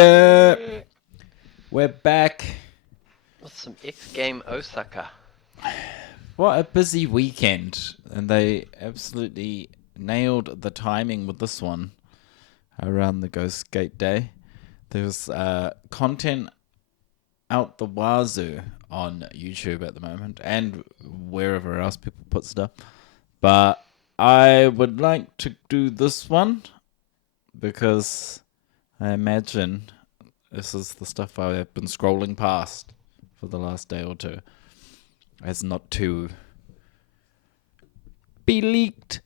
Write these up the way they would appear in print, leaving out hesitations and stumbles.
Chip. We're back. With some X Game Osaka. What a busy weekend. And they absolutely nailed the timing with this one around the Ghost Gate Day. There's content out the wazoo on YouTube at the moment and wherever else people put stuff. But I would like to do this one because I imagine this is the stuff I have been scrolling past for the last day or two. As not to be leaked.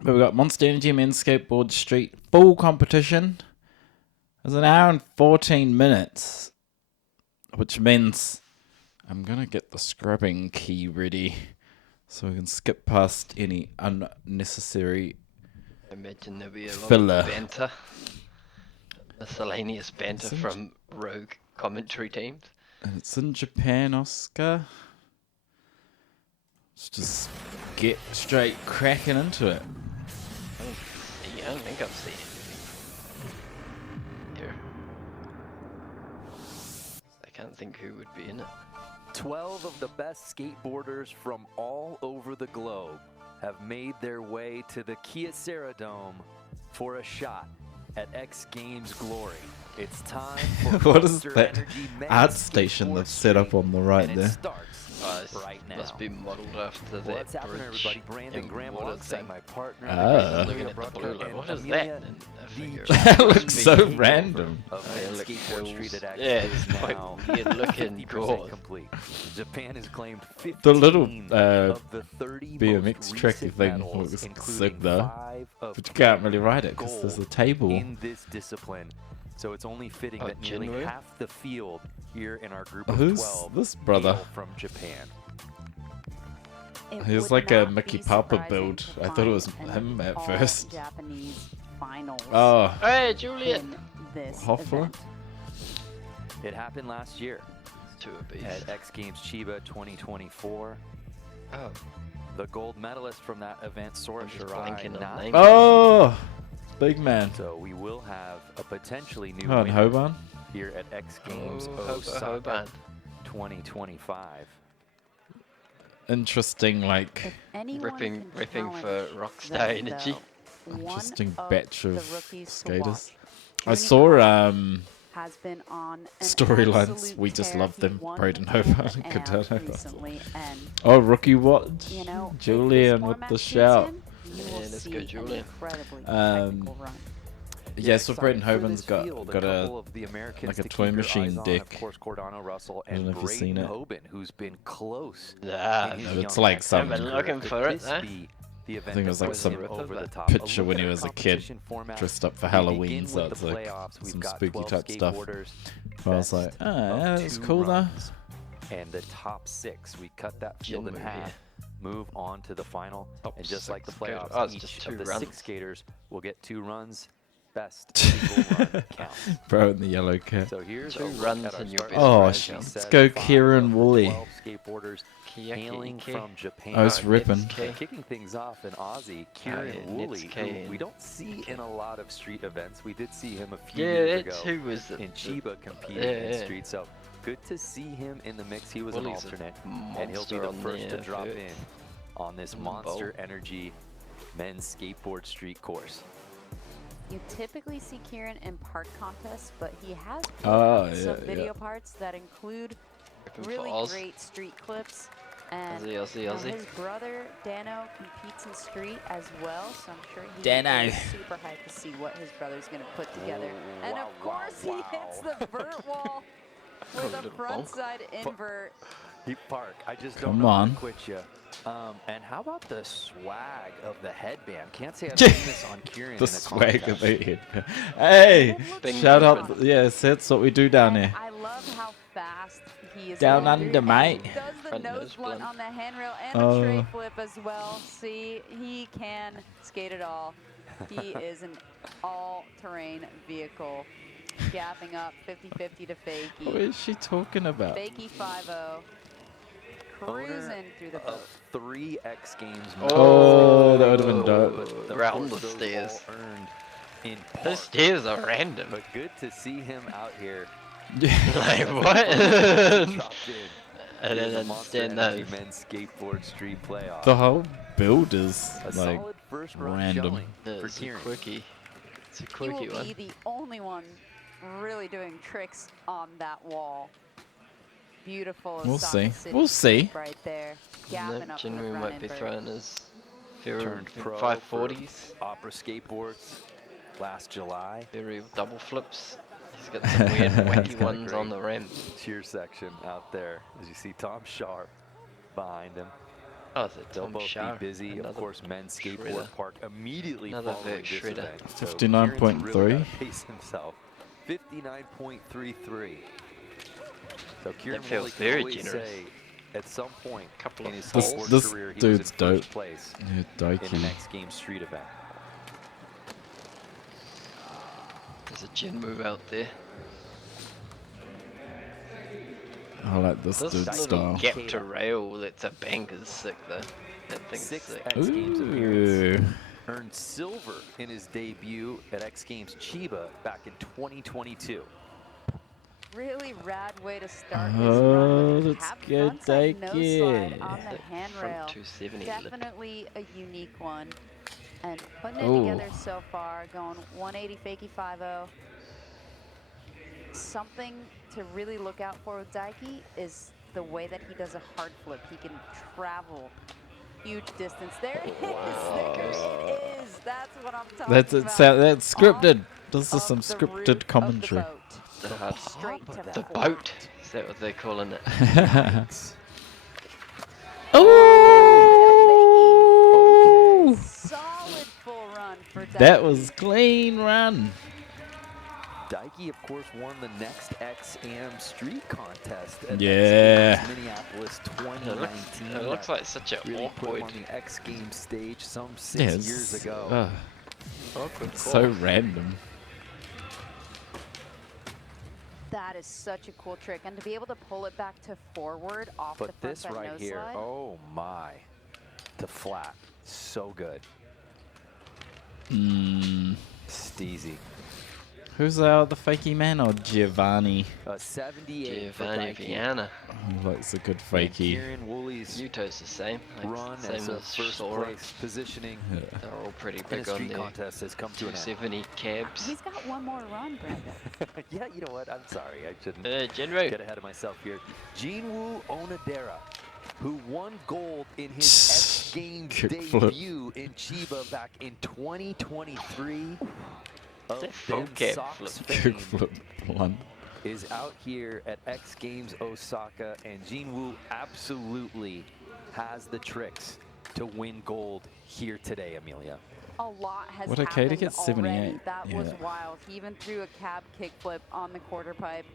But we've got Monster Energy Men's Skateboard Street full competition. It's an hour and 14 minutes. Which means I'm going to get the scrubbing key ready so we can skip past any unnecessary I imagine there'll be a lot filler. of banter. Miscellaneous banter from rogue commentary teams. And it's in Japan, Oscar. Let's just get straight cracking into it. I don't think I've seen it. Here. I can't think who would be in it. 12 of the best skateboarders from all over the globe have made their way to the Kyocera Dome for a shot at X Games glory. It's time for What is Monster that Energy Men's art station they've set up on the right and there? it starts right now. Must be modelled after that What's happening, bridge everybody? Brandon in Graham water alongside thing. my partner. Ah. Looking at the blue, like, what is that? Amelia, And I figure That it must looks be so the random. Of Oh, yeah, Men's look, Skateboard Street hills. at X Yeah, is it's quite now weird looking 50% gourd. complete. Japan has claimed 15 The little of the 30 BMX most tracky recent thing medals, looks including sick though. 5 of But you can't really ride it because gold there's a table. in this discipline. So it's only fitting Oh, that nearly Ginwoo? half the field here in our group of Who's 12 this brother? hail from Japan. He's like a Mickey Papa build. I thought it was him at first. Japanese finals Oh, Hey, Julian! in this Hoefler? event. It happened last year To a beast. at X Games Chiba 2024. Oh, The gold medalist from that event, Sora I'm just Shirai, blanking on not names. oh, big man. So we will have a potentially new Oh, and winner Hoban. here at X Games oh, Osaka Hoban. 2025. Interesting, like If anyone Ripping can for challenge Rockstar them, Energy. though, one interesting of batch the of rookies to skaters. watch, I Juni saw has been on an storylines. absolute We just tear. love He them. won Braden, in Hoban, and air Cordano. recently, and Oh, rookie watch. you know, if this Julian with format the suits shout. him, you Yeah, will let's see go, an Julian. incredibly Um, technical run. Yeah, so Braden excited for Hoban's this got field. got couple a of the Americans like a to toy keep your machine eyes on, deck. Of course, Cordano Russell I don't and know if you've seen Braden it. Hoban, who's been close. Ah, in his No, it's young like X some- Games I've been looking career. for Could it, this eh? be the event I think it was that like puts some him over the top? picture A when look he at was a kid, competition format. dressed up for We Halloween, begin so with it's the like playoffs. We've some got spooky 12 type stuff. skateboarders, I was like, best oh, yeah, of it's 2 cool though. runs. And the top 6, we cut that field in Ginwoo, half, yeah. move on to the final, Top and just like the 6 goes- playoffs, oh, it's just each 2 of the runs. 6 skaters will get 2 runs. Best single run counts. Bro in the yellow cap. So here's So a look runs at our in your starting best Oh, friend lineup. count. let's Said go 5 Kieran of the Woolley. 12 skateboarders hailing Keyaki. from Japan. Oh, it's ripping. Netsuke. And kicking things off in Aussie, Kieran yeah, Woolley, Netsuke who we and- don't see in a lot of street events. We did see him a few Yeah, years that's ago who was the in Chiba competing yeah, in yeah. street. So good to see him in the mix. He was Woolley's an a alternate, and he'll be monster the on first to the drop vert. in on this Mm, Monster bowl. Energy men's skateboard street course. You typically see Kieran in part contests, but he has put Oh, out some yeah, video yeah. parts that include Ripping for really Oz. great street clips. And Aussie, you know, Aussie. his brother Dano competes in street as well, so I'm sure he's Dano. super hyped to see what his brother's going to put together. Oh, And wow, of course wow, he hits wow. the vert wall with a Little front bonk. side invert. He Park, I just Come don't know how on. to quit you. And how about the swag of the headband? Can't say I've seen this on Kieran. The in a swag of contest. the head. Hey, Bing shout ripping. out. Yes, that's what we do down And there. I love how fast he is Down going through, under, mate. and he does the Front nose nose blunt blunt. on the handrail and Oh. the tray flip as well. See, he can skate it all. He is an all-terrain vehicle. Gapping up 50-50 to What Fakey. is she talking about? Fakey 5-0. Cruising through the boat. 3 X Games. Oh, that would have been medals, dope. but of Around course the those stairs. all earned in Those park. stairs are random. But good to see him out here. Like, what? Dropped in. I don't Here's a Monster understand Energy those. Men's Skateboard Street Playoff. The whole build is A like solid first run random. showing for It's a Kieran. quickie. It's a He quickie will one. be the only one really doing tricks on that wall. Beautiful. We'll Osaka see. City We'll see. right there. Gapping up for the Ginwoo front might be invert. throwing his Turned pro 540s. for Opera Skateboards last July. Very double flips. He's got some weird wacky got a ones on the ramp. Cheer section out there as you see Tom Sharp behind him. Oh, is it They'll Tom both Sharp? be busy. Of Another course, men's skateboard shredder. park immediately Another following Vic this shredder. event. So 59.3. Kieran's really gotta pace himself. 59.33. So Kieran feels Woolley very always generous. say at some point Couple in of his This- skateboard this career, he was dude's in dope. first place Yeah, in the Daiki. next game street event. There's a Ginwoo out there. I like this This dude's little style. gap to rail that's a banker's sick though. That thing's Sixth sick. X Games appearance. Ooh. Earned silver in his debut at X Games Chiba back in 2022. Really rad way to start his Oh, run. let's Cab go frontside nose slide Daiki. on the That handrail. front 270 lip. Definitely a unique one. And putting it Ooh. together so far, going 180 fakie 5-0. Something to really look out for with Daiki is the way that he does a hard flip. He can travel huge distance. There it is. There it is. That's what I'm talking That's about. that's scripted. This is Off some the roof scripted of the commentary. boat. The hard Straight to The The flat. boat. Is that what they're calling it? Oh! Solid full run for Daiki. That was clean run. Daiki, of course, won the Next XM Street Contest at Yeah. X Games Minneapolis It 2019. looks like such an really put him awkward, on the X Games stage some six Yeah, years it's ago. awkward so call. random. That is such a cool trick, and to be able to pull it back to forward off But the front this side right nose here, slide. oh my, to flat, so good. Steezy. Who's the fakey man or Giovanni? 78 for Giovanni Daiki. Viana. He likes a good And fakey. Kieran Woolley's Yuto's the same. Like, run same as a as first Sora. place positioning They're all pretty in a big on street their contest has come to an end. 270 cabs. He's got one more run, Brandon. Yeah, you know what? I'm sorry. I shouldn't Ginwoo. get ahead of myself here. Ginwoo Onodera, who won gold in his X Games Kickflip. debut in Chiba back in 2023. Of that full Ben cab Sox flip? fame, Kickflip one. is out here at X Games Osaka, and Ginwoo absolutely has the tricks to win gold here today, Amelia. A lot has What did happened Ikeda get? already. 78? That was Yeah. wild. He even threw a cab kickflip on the quarter pipe.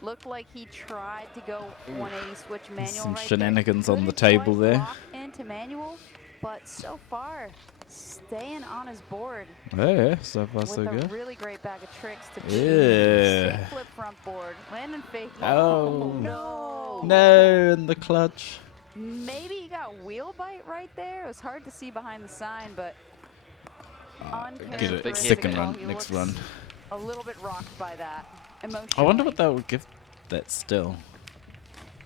Looked like he tried to go 180 switch manual Some right shenanigans there. on the Couldn't table quite there. lock into manual, but so far staying on his board Yeah, so far with so a good. really great bag of tricks to Yeah. stick flip front board, landing fake. Oh. No. No, in the clutch. Maybe he got wheel bite right there. It was hard to see behind the sign, but Get it. Big Second hit. run, He next looks run. a little bit rocked by that. Emotionally. I wonder what that would give that still.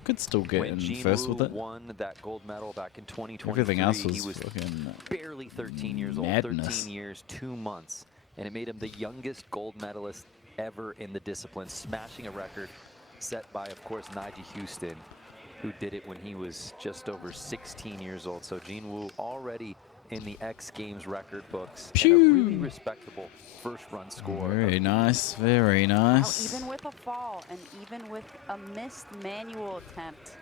Could still get When in first with Ginwoo it. won that gold medal back in 2023, Everything else he was was fucking barely 13 years old, madness. 13 years, 2 months, and it made him the youngest gold medalist ever in the discipline, smashing a record set by, of course, Nigel Houston, who did it when he was just over 16 years old. So Ginwoo already in the X Games record books, and a really Pew! respectable first run score. Very nice, very Now, nice. even with a fall and even with a missed manual attempt,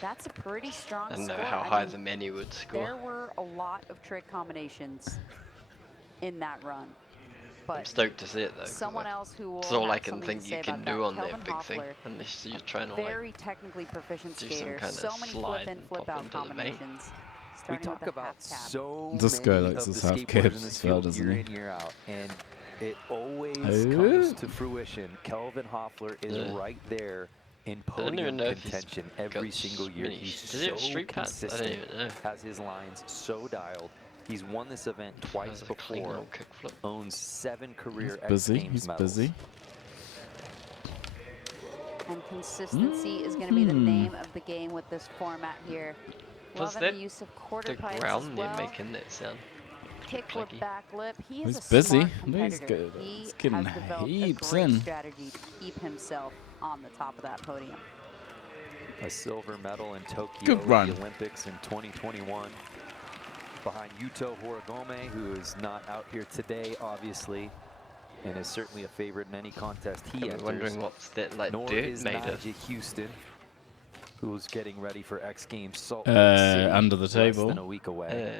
that's a pretty strong I don't score. know how I high mean, the menu would there score. were a lot of trick combinations in that run, I'm but stoked to see it though. 'cause someone else who will It's all have I can something think to you say can about do that, on Kelvin that big thing, Hoefler, unless you're trying to like very technically proficient do some skater. kind So of many slide flip in, and flip pop out into the main. combinations. We Starting with talk the about half cab. so This guy many likes of his the half skateboarders cabs in as this well, field doesn't year he? in, year out, and it always Oh. comes to fruition. Kelvin Hoefler is Yeah. right there in I don't even podium know if he's contention got every single year. many- He's Does he have so street pads? I don't consistent, even know. has his lines so dialed, He's won this event twice That's a clean before. little kickflip. Owns 7 career X Busy. Games He's medals. busy. And consistency is going to be the name of the game with this format here. Was Loving that the use of quarter The pipes as ground well. they're making that sound. Kickflip, Clicky. back lip. He is He's a busy. smart Look, he's competitor. good. He He's getting has developed a heaps great in. strategy to keep himself on the top of that podium. A silver medal in Tokyo Good run. at the Olympics in 2021. Behind Yuto Horigome, who is not out here today, obviously, and is certainly a favorite in any contest he I'm enters. wondering what's that like Nor dirt is made of. Nyjah Houston, who's getting ready for X Games Salt Uh, Lake City, under the less table. than a week away.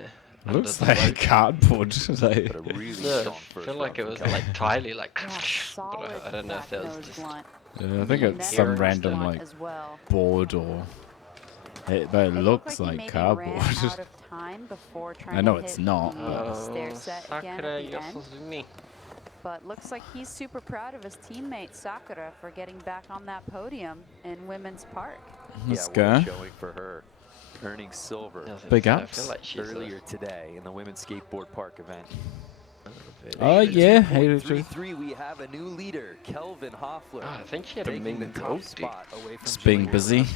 Looks under the like logo. cardboard. Like, But a really No, strong I first feel like it round was from like tiny, like. Yeah, But solid I don't know if that was back just. nose blunt. I think And it's then some nose random blunt like as well. board or. But it looks he like maybe cardboard. ran out of time before trying I know to it's hit not, the but- stair set again Sakura at the end. Yosuzumi. But looks like he's super proud of his teammate Sakura for getting back on that podium in Women's Park. Let's what go. a showing for her, earning silver Big I ups. feel like she's earlier today in the Women's Skateboard Park event. Oh yeah, Hey, hey, 3-3, we have a new leader, Kelvin Hoefler. I think she had a taking the mean top gold, dude. spot away from Just being Julian. busy.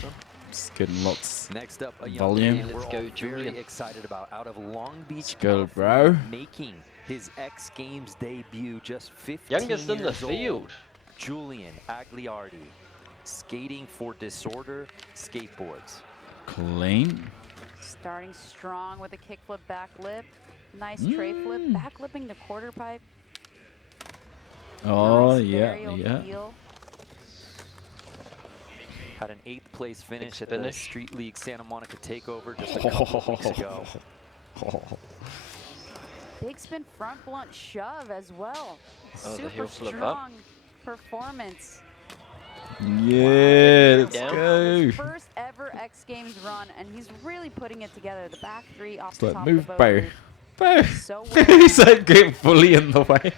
Just getting lots. Next up, a young Volume. man we're Let's all go, very Julian. excited about out of Long Beach, go, California, bro. making his X Games debut just 15 Youngest in the years old. field. Julian Agliardi, skating for Disorder Skateboards. Clean. Starting strong with a kickflip back lip. Nice tray flip, back lipping the quarter pipe. Oh Nice yeah, aerial yeah. heel. Had an 8th place finish Big at the finish. Street League Santa Monica Takeover just a couple of weeks ago. Big spin front blunt shove as well. Oh, the Super heel flip up. strong performance. Yeah, let's Down. go. His first ever X Games run, and he's really putting it together. The back three off It's the like top move, of the boat bro. roof. Bro. So well. He's like getting fully in the way.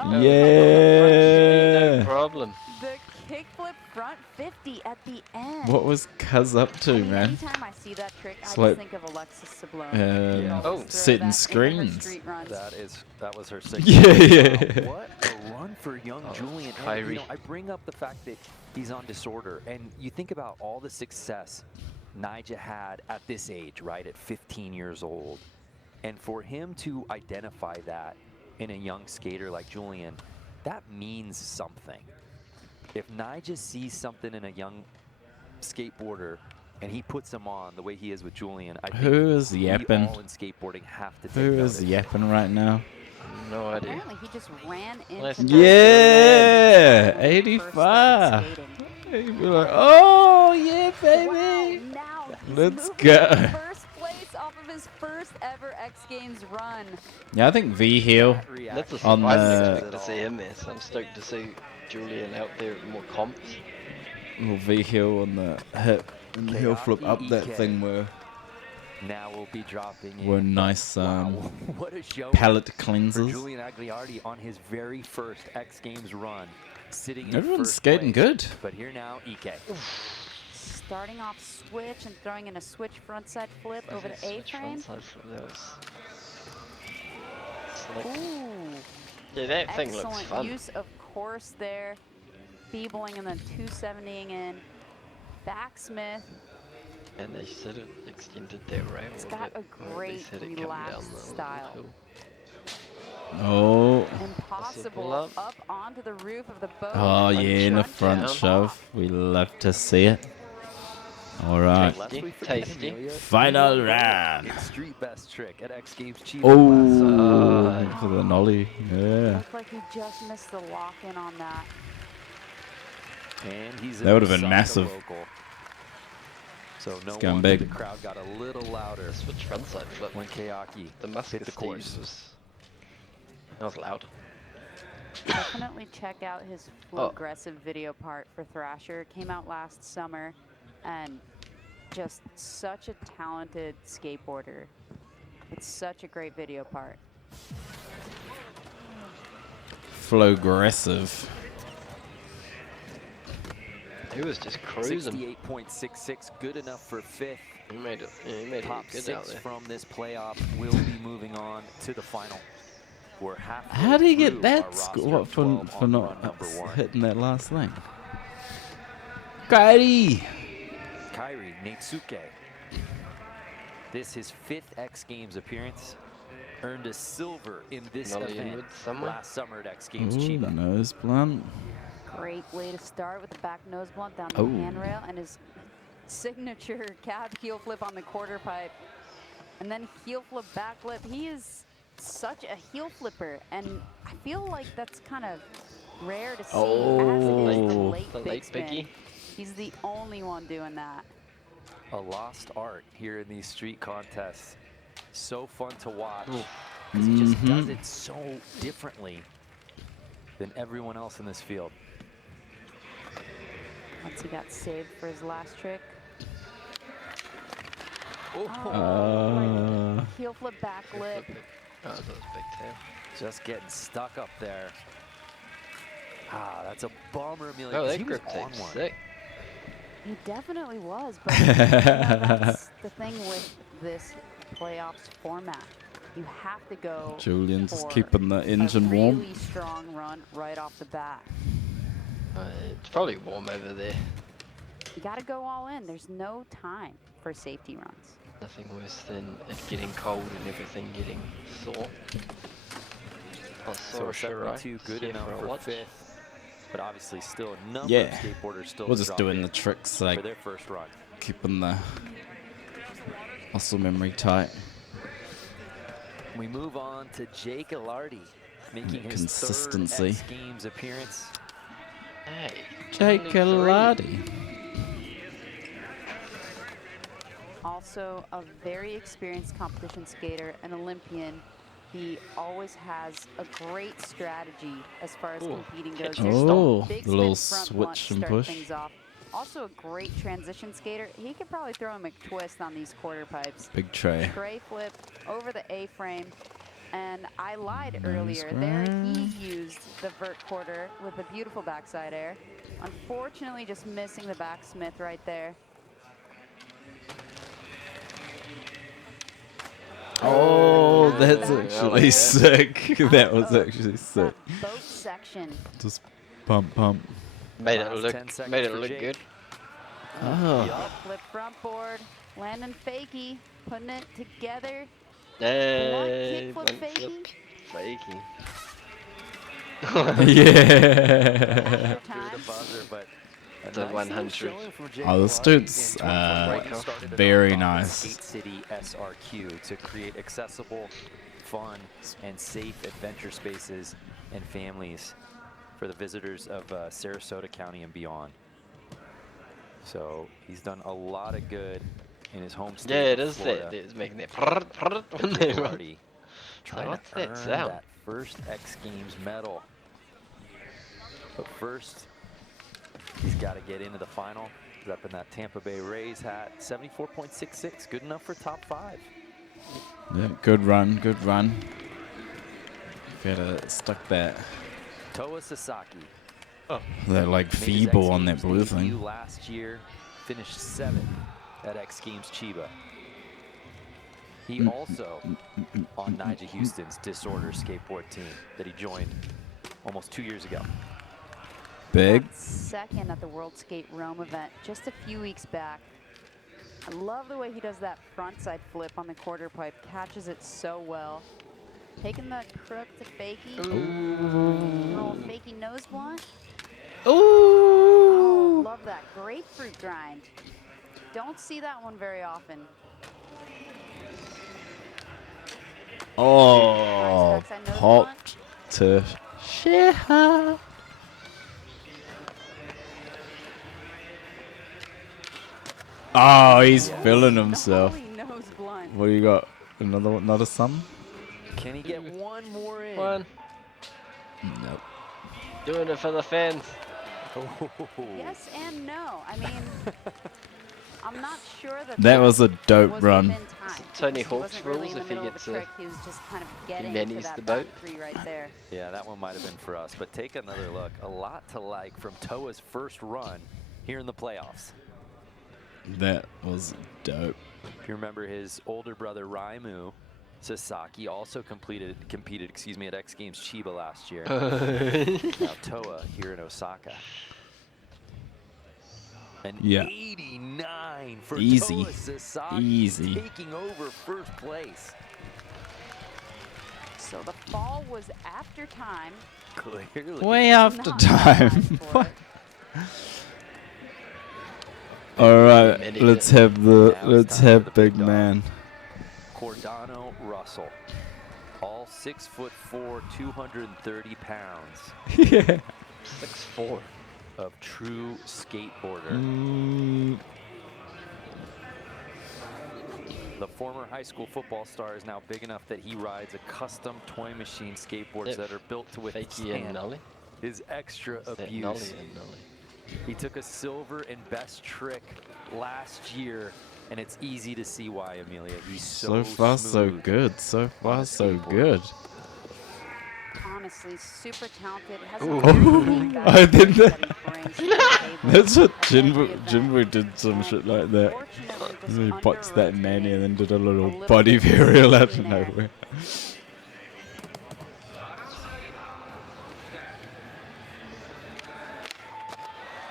Oh, No Yeah. problem. The kickflip front 50 at the end. What was Cuz up to, I mean, man? anytime I see that trick, I It's just like, think of Alexis Sablon. Yeah. Oh, setting screens. Street runs. That was her signature. Yeah. Wow, what a run for young Julian. And, Kairi. you know, I bring up the fact that he's on Disorder, and you think about all the success Nyjah had at this age, right, at 15 years old. And for him to identify that in a young skater like Julian, that means something. If Nyjah sees something in a young skateboarder and he puts him on the way he is with Julian, I think Who is we yapping? all in skateboarding have to take Who notice. is yapping right now? No idea. Apparently, he just ran into Nice. the Yeah, when he first 85. started skating. You'd be like, oh yeah, baby. Wow, now he's Let's moving go. to first place off of his first ever X Games run. Yeah, I think V heel. That reaction That's a On surprise the- expect to see him there, so I'm stoked to see Julian out there with more comps. Little V heel on the hip and the heel flip up that Keyaki, thing were now we'll be dropping were in. nice Wow, what a show palate for cleansers. Julian Agliardi on his very first X Games run, sitting in Everyone's first skating place. good. But here now, Ike. Starting off switch and throwing in a switch frontside flip over the A-frame. Ooh, Yeah, that thing looks excellent fun. use of course there. Feebling and then 270ing in. Backsmith. And they sort of extended their rail It's a got bit. a They great said it come relaxed down the style. hill. Oh, Impossible up. up onto the roof of the boat. oh Like yeah, in the front front down. shove. We love to see it. All right, Lest Tasty, we forget tasty. Amelia, final Ginwoo round. in street best trick at X Games Chiba last summer. Oh, for the nollie. Yeah, Looked like he just missed the lock-in on that. And he's That would've been Osaka massive. local. So no going wonder big. the crowd got a little louder Switch frontside flip. when Keyaki The Musk hit the course. That was loud. Definitely check out his Oh. aggressive video part for Thrasher. Came out last summer, and just such a talented skateboarder. It's such a great video part. flow aggressive. He was just cruising. 68.66, good enough for 5th. He made it. Yeah, he made Top it good out 6 there. from this playoff will be moving on to the final. We're halfway How did he get through our that roster score of for 12 for on not run number 1. hitting that last lane? Kairi! Kairi, Netsuke. This his 5th X Games appearance. Earned a silver in this Nolly event inward somewhere. last summer at X Games Ooh, Chiba. nose blunt. Great way to start with the back nose blunt down the Oh. handrail and his signature cab heel flip on the quarter pipe. And then heel flip back flip. He is such a heel flipper, and I feel like that's kind of rare to see, as it is the Oh. late The big late spin. biggie. He's the only one doing that. A lost art here in these street contests. So fun to watch Ooh. because he just does it so differently than everyone else in this field. Once he got saved for his last trick. Uh. Heel flip back lip. Oh, that was big tail. Just getting stuck up there. Ah, that's a bummer, Amelia. Oh, 'cause that he was grip on tape's one. sick. He definitely was, but that's the thing with this playoffs format. You have to go Julian's just for keeping the engine a warm. really strong run right off the bat. It's probably warm over there. You got to go all in. There's no time for safety runs. Nothing worse than it getting cold and everything getting sore. Oh, So sore, a sure, right? 72 good Yeah, enough a for watch. 5th, but obviously still a number Yeah. of skateboarders still We're to just drop doing in the tricks, for like their first run. keeping the muscle memory tight. We move on to Jake Ilardi, making his Consistency. 3rd X Games appearance. Hey, Jake only 3. Ilardi. Also a very experienced competition skater, an Olympian. He always has a great strategy as far as Ooh, competing goes. catch and There's Oh, big the little spin front blunt switch to and start push. things off. Also a great transition skater. He could probably throw a McTwist on these quarter pipes. Big tray. Tray flip over the A-frame. And I lied Nose earlier. There he grab. used the vert quarter with a beautiful backside air. Unfortunately, just missing the backsmith right there. Oh, that's I actually like that. sick. That was Out of actually sick. That boat section. Just pump, pump. Made it Last look, 10 seconds made it for look Jake. good. Oh. Yup. Flip front board. Landing fakie. Putting it together. Hey, kickflip one fakie. flip fakie. Yeah. After Through the time. buzzer, but a The nice little 100. showing from Jake Oh, this Ilardi dude's, in 2021. Breakoff. Started it very off on the nice. Skate City SRQ to create accessible, fun, and safe adventure spaces and families for the visitors of Sarasota County and beyond. So he's done a lot of good in his home state. Yeah, it of is Florida. that. It's making that when they run. Ilardi trying what's to that earn sound? that first X Games medal. But first, he's got to get into the final. Repping that Tampa Bay Rays hat. 74.66, good enough for top 5. Yeah, good run, good run. If you had stuck that, Toa Sasaki. that like made his feeble X on that Games blue debut thing. last year, finished 7th at X Games Chiba. He also on Nigel Houston's Disorder skateboard team that he joined almost 2 years ago. Big. Got second at the World Skate Rome event just a few weeks back. I love the way he does that front side flip on the quarter pipe. Catches it so well. Taking the crook to fakie. Roll fakie nose blunt. Oh, Ooh. love that. Grapefruit grind. Don't see that one very often. Oh, Nice backside nose popped to shit. Oh, he's feeling himself. Holy nose blunt. What do you got? Another one, another sum? Can he get one more in? One. Nope. Doing it for the fans. Yes and no. I mean, I'm not sure that That was a dope was run. within time, Tony because he Hawk's wasn't really rules in the if he middle of gets the a- trick. He was just kind of getting to maneys that the back boat. three right there. Yeah, that one might have been for us. But take another look. A lot to like from Toa's first run here in the playoffs. That was dope. If you remember, his older brother Raimu Sasaki also competed at X Games Chiba last year. Now Toa here in Osaka. An 89 for Easy. Toa Sasaki, Easy. taking over first place. So the fall was after time. Clearly. Way after Not time. time for it. All right, Many let's minutes. have the Now it's time for the big big dog. man. Cordano Russell. All 6'4", 230 pounds Yeah. 6'4". of true skateboarder. The former high school football star is now big enough that he rides a custom toy machine skateboards that are built to Fakey and withstand nollie. his extra That abuse. nollie and nollie. He took a silver and best trick last year, and it's easy to see why, Amelia. He's So far, so smooth. good. So far, on a so skateboard. good. Honestly, super talented. Has Ooh. a very unique I background did that. he brings to the table That's what at every event. Jinwoo did some And shit like that. unfortunately, just He boxed that Manny and then did a little little body bit varial out of in there. nowhere.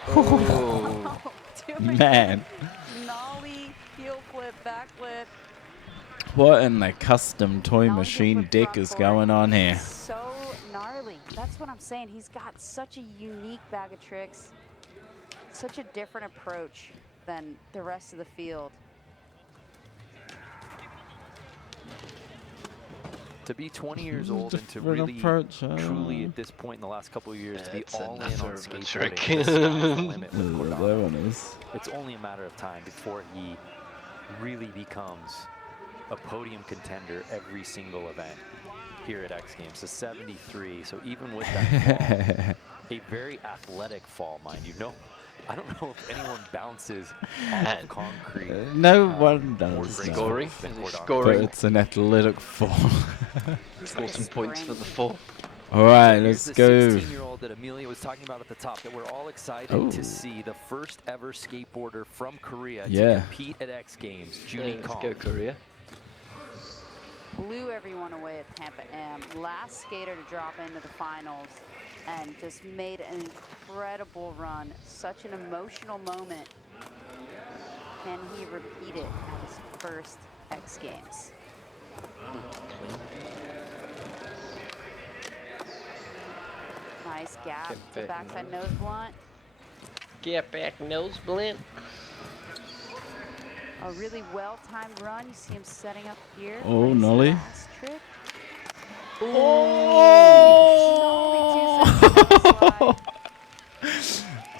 Oh. Doing Man, nollie, heel flip, backflip. what in the custom toy Nollie machine flip dick front is forward. going on here? So gnarly. That's what I'm saying. He's got such a unique bag of tricks. Such a different approach than the rest of the field. To be 20 years old and to Different really, approach, truly at this point in the last couple of years, to be That's all in on another skateboarding, trick. the sky's the limit with That Cordano. one is. It's only a matter of time before he really becomes a podium contender every single event here at X Games. So 73. So even with that fall, a very athletic fall, mind you. No, I don't know if anyone bounces off of concrete. No one more does. gracefully No. Scoring? than Is he Cordano. But scoring? it's an athletic fall. Score some points for the fall. All right, Here's let's the go. 16-year-old that Amelia was talking about at the top that we're all excited Oh. to see, the first ever skateboarder from Korea Yeah. to compete at X Games, Juni Let's Kang. go Korea. Blew everyone away at Tampa Am. Last skater to drop into the finals and just made an incredible run. Such an emotional moment. Can he repeat it at his first X Games? Nice gap Get to back backside nose. nose blunt. Get back nose blint. A really well-timed run. You see him setting up here. Oh, Nice nollie. last trick. Oh!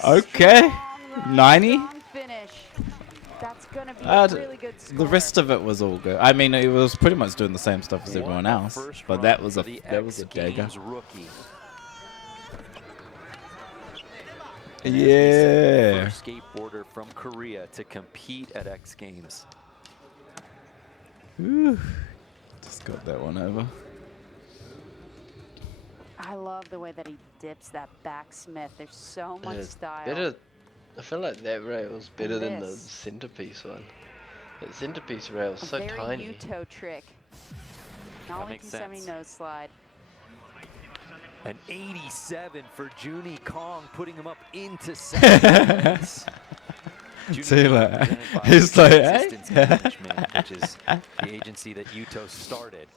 Okay. Strong run, 90? strong finish. That's gonna be Uh, a really good score. The rest of it was all good. I mean, it was pretty much doing the same stuff as everyone What a else, first but run that was for a the dagger. X Games rookie. Yeah. First skateboarder from Korea to compete at X Games. Ooh. Just got that one over. I love the way that he dips that backsmith. There's so much style. Better. I feel like that rail was better than the this. centerpiece one. That centerpiece rail is A so very tiny. Yuto trick. Nollie makes 270 sense. nose slide. An 87 for Juni Kang, putting him up into second place. Juni See, Kang like, represented by he's like, Resistance hey? Management, which is the agency that Yuto started.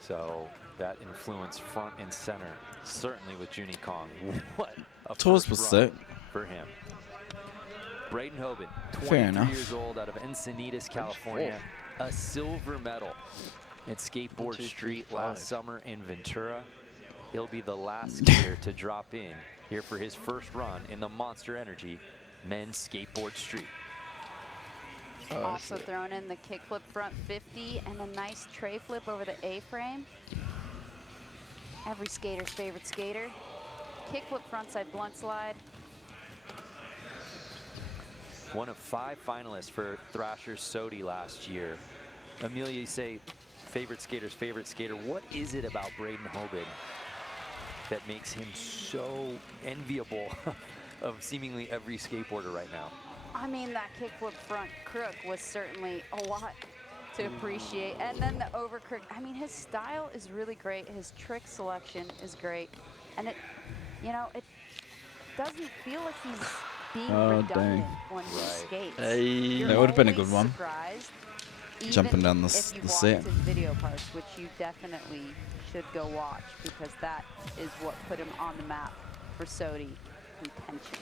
So that influence front and center, certainly with Juni Kang. What a Tours first was run sick. for him. Braden Hoban, Fair 23 enough. years old, out of Encinitas, California, a silver medal at Skateboard 1, 2, 3, Street 5. last summer in Ventura. He'll be the last skater to drop in here for his first run in the Monster Energy Men's Skateboard Street. Oh, Also sick. thrown in the kickflip front 50 and a nice tray flip over the A-frame. Every skater's favorite skater. Kickflip frontside blunt slide. One of 5 finalists for Thrasher's Sodi last year. Amelia, you say favorite skater's favorite skater. What is it about Braden Hoban that makes him so enviable of seemingly every skateboarder right now? I mean, that kickflip front crook was certainly a lot to appreciate. And then the overcrook. I mean, his style is really great. His trick selection is great. And it, you know, it doesn't feel like he's being redundant when he skates. You're That would have been a good always one. surprised, Jumping even down if you've the watched set. his video parts, which you definitely should go watch, because that is what put him on the map for SOTY contention.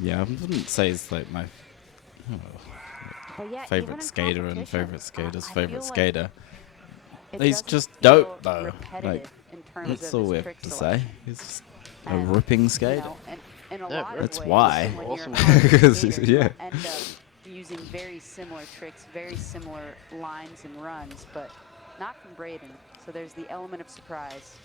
Yeah, I wouldn't say he's like my But yeah, even favorite in skater and competition, favorite skater's I favorite feel like skater. it He's doesn't just feel dope though. repetitive Like, in terms that's of all his we have trick to say. selection. He's just a And, ripping you skater. know, and in a Yeah, lot of that's ways, why. when Awesome. you're a hard skater, Yeah. you'll end up using very similar tricks, very similar lines and runs, but not from Braden. So there's the element of surprise.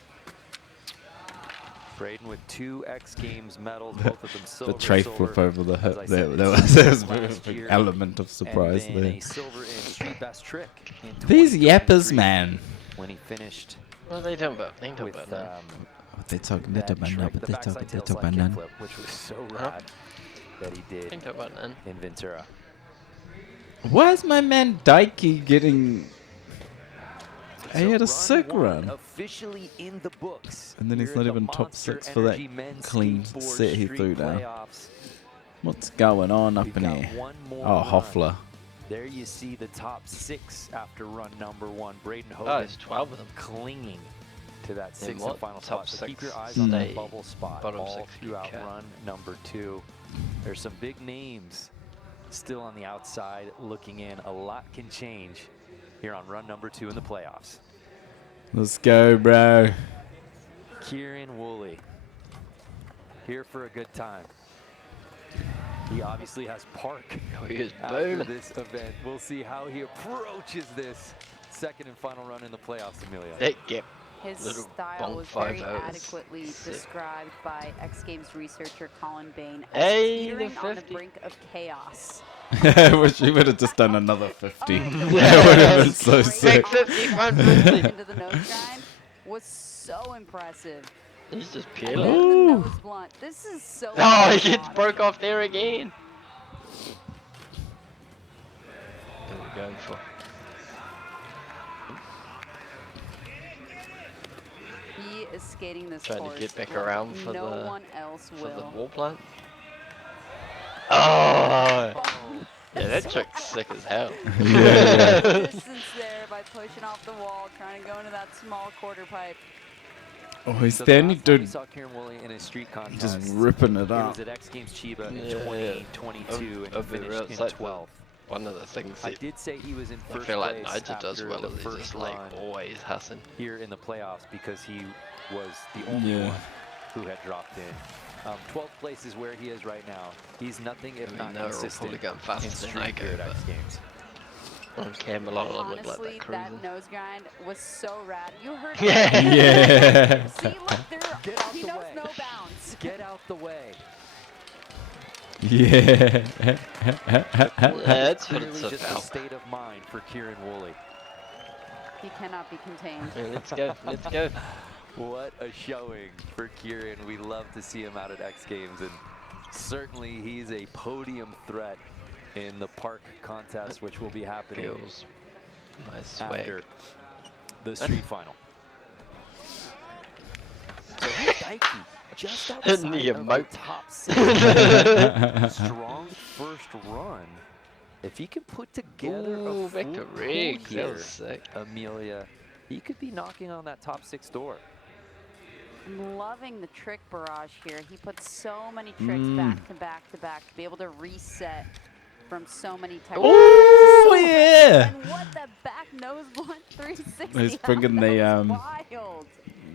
Braden with 2 X Games medals, both of them silver. The tray silver. flip over the As hip. I There said, was it's an last year, element of surprise and then there. a silver in street best trick in These 2023 yappers, man. when he finished What are they talking about? They ain't talking with about What they talking? They that talking about trick, none, but the they backside talking tail about slide none. kickflip, which was so rad that he They did ain't talking about none. in Ventura. Why is my man Daiki getting? He So had a run sick one run. officially in the books. And then he's here not at the even top Monster 6 for that Energy Men's clean Skateboard set he Street threw down. playoffs. What's going on up We've in got here? one more Oh, run. Hoefler. There you see the top 6 after run number 1. Braden Oh, Hoban it's 12 of them. clinging to that In 6th what? and final Top spot. So keep your 6 eyes on that stay bubble spot bottom all 6 throughout okay. run number 2. There's some big names still on the outside looking in. A lot can change here on run number 2 in the playoffs. Let's go, bro. Kieran Woolley here for a good time. He obviously has Park Oh, he is after booming. this event. We'll see how he approaches this second and final run in the playoffs, Amelia. Hey, yep. His Little style was bonk very 5-0 is adequately sick. described by X Games researcher Colin Bain as Hey, the teetering on the 50. brink of chaos. Wish we would have just done another 50. Alright, That would have been so great sick. Big 50 front on 50. into the nose grind was so impressive. He's just And peeling. then Ooh. the nose blunt. This is so Oh, he fun. gets broke off there again. What are we going for? He is skating this Trying to course get back like around for no the- one else For the will. wall plant? Oh! Oh, Yeah, that trick's sick as hell. Yeah. distance there by pushing off the wall, trying to go into that small quarter pipe. Oh, he's So the standing, last time we dude. saw Kieran Woolley in a street contest. Just ripping it It up. was at X Games Chiba in Yeah, 2022 and I'll be he real, finished it's in like 12th. One of the things I that did say he was in I first feel like place Nigel does after well the is he's first just like run always hustling. here in the playoffs because he was the only Yeah. one who had dropped in. 12th place is where he is right now. He's nothing if I mean, not no, we're all consistent probably going in faster than street I go, here at X but- Games. On Camelot, I look like Honestly, that that cruiser. nose grind was so rad. You heard Yeah. Yeah. See, look, Get out he the knows way. no bounds. Get out the way. Yeah. That's what Clearly it's just a about. state of mind for Kieran Woolley. He cannot be contained. Yeah, let's go, let's go. What a showing for Kieran. We love to see him out at X Games, and certainly he's a podium threat in the park contest, which will be happening Feels my after swag. the street final. So here's Daiki, just outside the of the emote. top 6. Strong first run. If he can put together Ooh, a back to full Riggs. pull That here, was sick. Amelia, he could be knocking on that top 6 door. I'm loving the trick barrage here. He puts so many tricks back to back to back to be able to reset from so many technical Oh, tricks. yeah. And what the back nose blunt 360. He's bringing that the, was wild.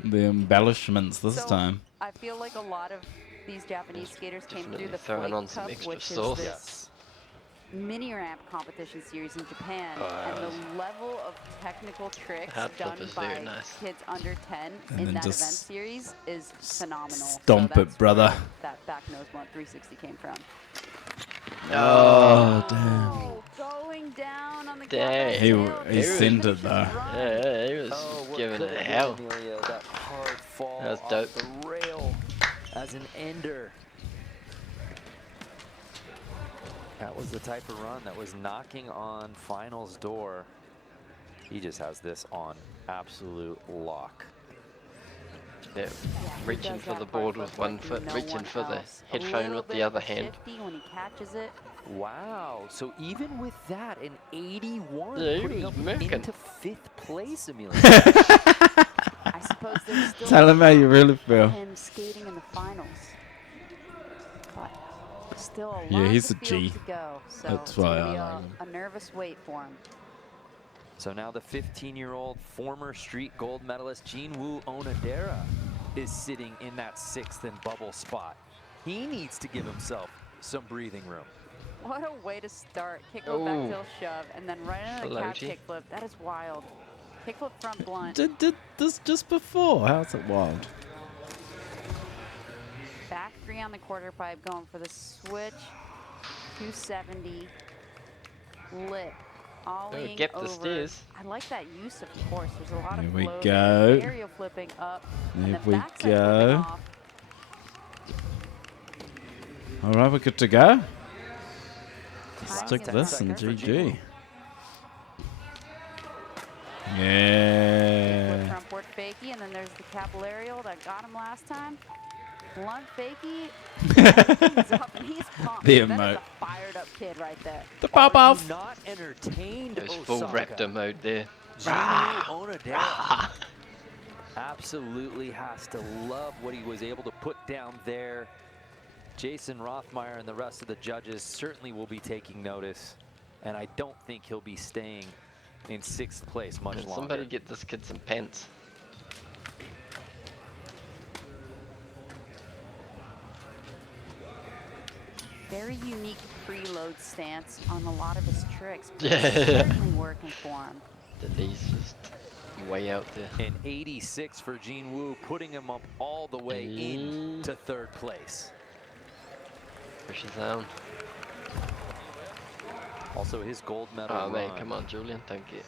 The embellishments this So, time. I feel like a lot of these Japanese skaters came through Definitely the throwing Flake on some Cup, extra which sauce. is this mini ramp competition series in Japan, and the level of technical tricks Hat flip done is by very nice. kids under 10 And in then that just event series is phenomenal. stomp so it, that's brother. where that back nose blunt 360 came from. Oh, damn. Oh, going down on the Dang. He tail. he was- sent it Finishes though. run. Yeah, he was what giving could it have hell. been, Amelia, that hard fall That was off dope. the rail as an ender. That was the type of run that was knocking on finals door. He just has this on absolute lock. Yeah, He reaching does for that the front board with flip one like foot, no reaching one for the else. A headphone little with bit the of other a hand. shifty when he catches it. Wow, so even with that, an 81 Yeah, he putting was him milking. into 5th place, Amelia. I suppose there's still Tell him how you really feel. him skating in the finals. But still a Yeah, lot he's of a the field G. to go. So That's it's why gonna I be like him. a nervous wait for him. So now the 15-year-old former street gold medalist Ginwoo Onodera is sitting in that 6th and bubble spot. He needs to give himself some breathing room. What a way to start. Kickflip back Ooh. tilt shove, and then right into the couch Floaty. kickflip. That is wild. Kickflip front blunt. Did this just before. How's it wild? Back 3 on the quarter pipe, going for the switch. 270. Lip. Ollieing get the over. stairs. I like that use, of course. There's a lot Here of we flow go. there. Aerial flipping up. Here and the we backside flipping go. off. All right, we're good to go. Timing Stick is this in not there for GG. Kickflip Yeah. front port fakie, and then there's the capillarial that got him last time. Blunt fakie. Everything's up, and he's pumped. The That is emote. a fired up kid right there. The pop Are you off. not entertained, It was full Osaka? raptor mode there. Ginwoo Onodera absolutely has to love what he was able to put down there. Jason Rothmeyer and the rest of the judges certainly will be taking notice, and I don't think he'll be staying in 6th place much longer. Somebody get this kid some pants. Very unique preload stance on a lot of his tricks. But Yeah. it's certainly working for him. The knees just way out there. An 86 for Ginwoo, putting him up all the way into 3rd place. Pushes down. Also, his gold medal Oh man, run come on, Julian, don't get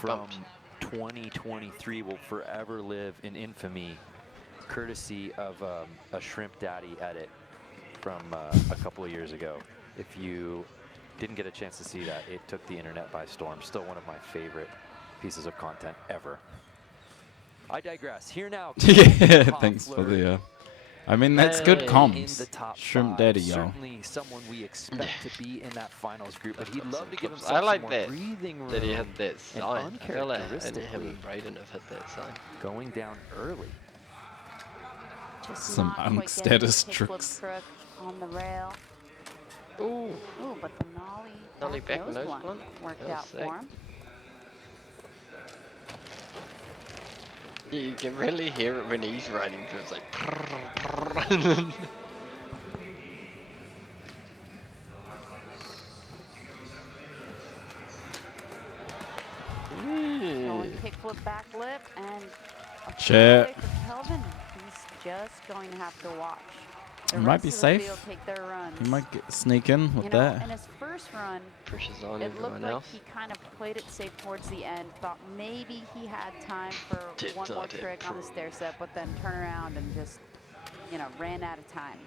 from bumped. 2023 will forever live in infamy, courtesy of a Shrimp Daddy edit from a couple of years ago. If you didn't get a chance to see that, it took the internet by storm. Still one of my favorite pieces of content ever. I digress. Here now. Yeah, thanks for the. I mean, that's good Hey. in comms. the top Shrimp 5. Daddy, y'all. Certainly someone we expect to be in that finals group, but he'd love to give himself I some like more that. breathing room. That he had that sign. I feel like only him uncharacteristically and Braden have hit that sign. going down early. Just Some not quite getting the unstatus kickflip tricks. crook on the rail. Ooh. Ooh, but the nollie, Nollie back nose nose blunt blunt. worked That was out sick. for him. You can really hear it when he's riding through. It's like. Going kickflip back lip and a Check. fairway for Kelvin. He's just going to have to watch. The He might rest be of the safe. field take their runs. You might sneak in with You know, that. in his first run, Pushes on it looked everyone like else. he kind of played it safe towards the end. Thought maybe he had time for Did one more not trick on the stair step, but then turn around and just, you know, ran out of time.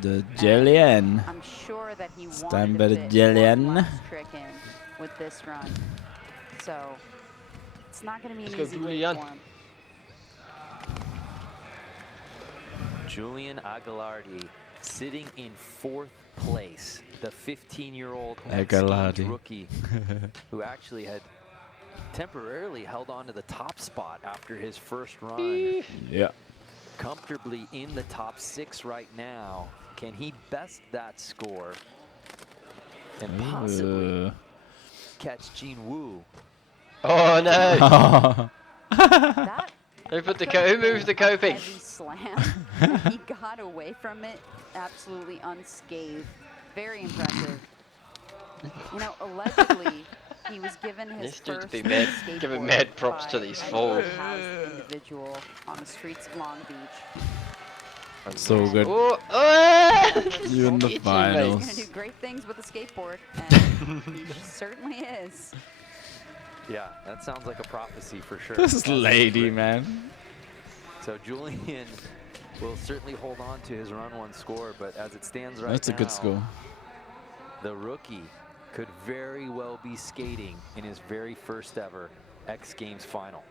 The Julian. I'm sure that he It's wanted time to for the fit Julian. one last trick in with this run. So it's not going to be Let's an go, easy week Julian. for him. Julian Agliardi sitting in 4th place. The 15-year-old Agliardi. rookie who actually had temporarily held on to the top spot after his first run. Yeah. Comfortably in the top 6 right now. Can he best that score and possibly catch Ginwoo? Oh no! That Who put the could who have been moved the a coping? heavy slam, and he got away from it absolutely unscathed. Very impressive. You know, allegedly, he was given his This dude's first be mad, skateboard giving mad props by to these an fools. unhoused individual on the streets of Long Beach. So good. Oh, oh! You in the He's finals. going to do great things with a skateboard, and he certainly is. Yeah, that sounds like a prophecy for sure. This lady, man. So Julian will certainly hold on to his run 1 score, but as it stands right That's a now, good score. The rookie could very well be skating in his very first ever X Games final.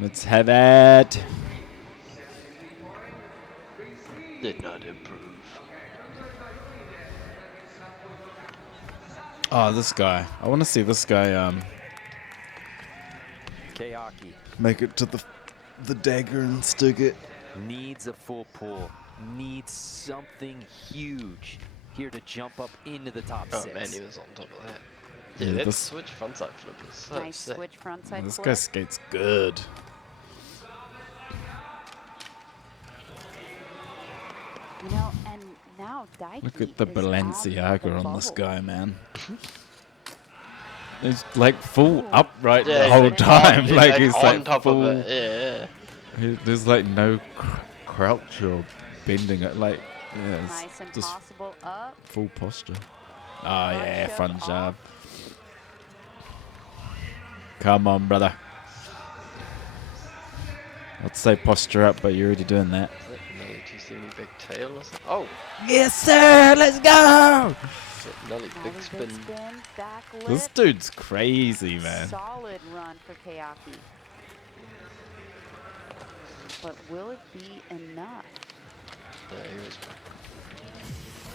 Let's have it. Did not improve. Oh, this guy. I want to see this guy Keyaki make it to the dagger and stick it. needs a full pull, needs something huge here to jump up into the top Oh 6. man, he was on top of that. Yeah, Yeah, that this- switch frontside flip was so Nice sick. switch frontside This flip. guy skates good. You know, and now Daiki Look at the is on Balenciaga the on this bubble. guy, man. He's like full Ooh. upright Yeah, the whole he's time. on, Like he's on like top full. of it. Yeah. There's like no crouch or bending it. Like yeah, it's Nice and just possible up. full posture. Oh Front yeah, shove front off. jab. Come on, brother. I'd say posture up, but you're already doing that. Is that another 270 big tail or something? Oh, Yes, sir. Let's go. is that another Another big big spin? spin, back lip. This dude's crazy, man. Solid run for Keyaki. But will it be enough? Yeah, he was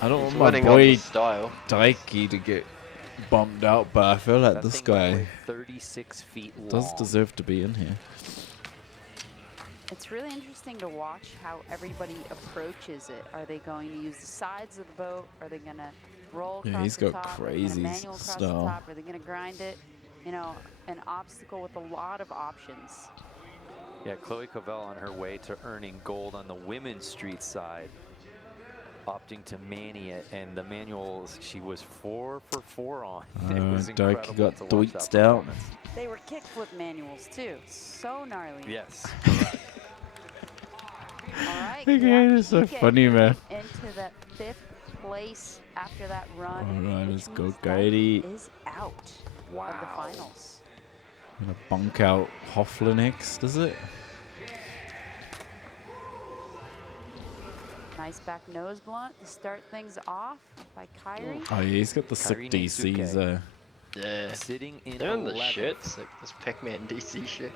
I don't he's want my winning on boy the style. Daiki to get bombed out, but I feel like That this thing went guy with 36 feet long. does deserve to be in here. It's really interesting to watch how everybody approaches it. Are they going to use the sides of the boat? Are they going to roll Yeah, across he's the got top? Are they crazy gonna manual across style. the top? Are they going to grind it? You know, an obstacle with a lot of options. Yeah, Chloe Cavell on her way to earning gold on the women's street side, opting to mani it, and the manuals she was 4 for 4 on. It was Daiki incredible got to watch that tweaked out. performance. They were kickflip manuals too. So gnarly. Yes, correct. All right. That guy Keyaki is so Ike funny, man. into that 5th place after that run. All right, which let's go, means Kairi. Daiki is out of the Wow. finals. Gonna bunk out Hoefler next, is it? Nice back nose blunt to start things off by Kairi. Oh yeah, he's got the sick Kairi DCs Netsuke. there. Yeah. Sitting in They're in the 11th. shirts, like this Pac-Man DC shit.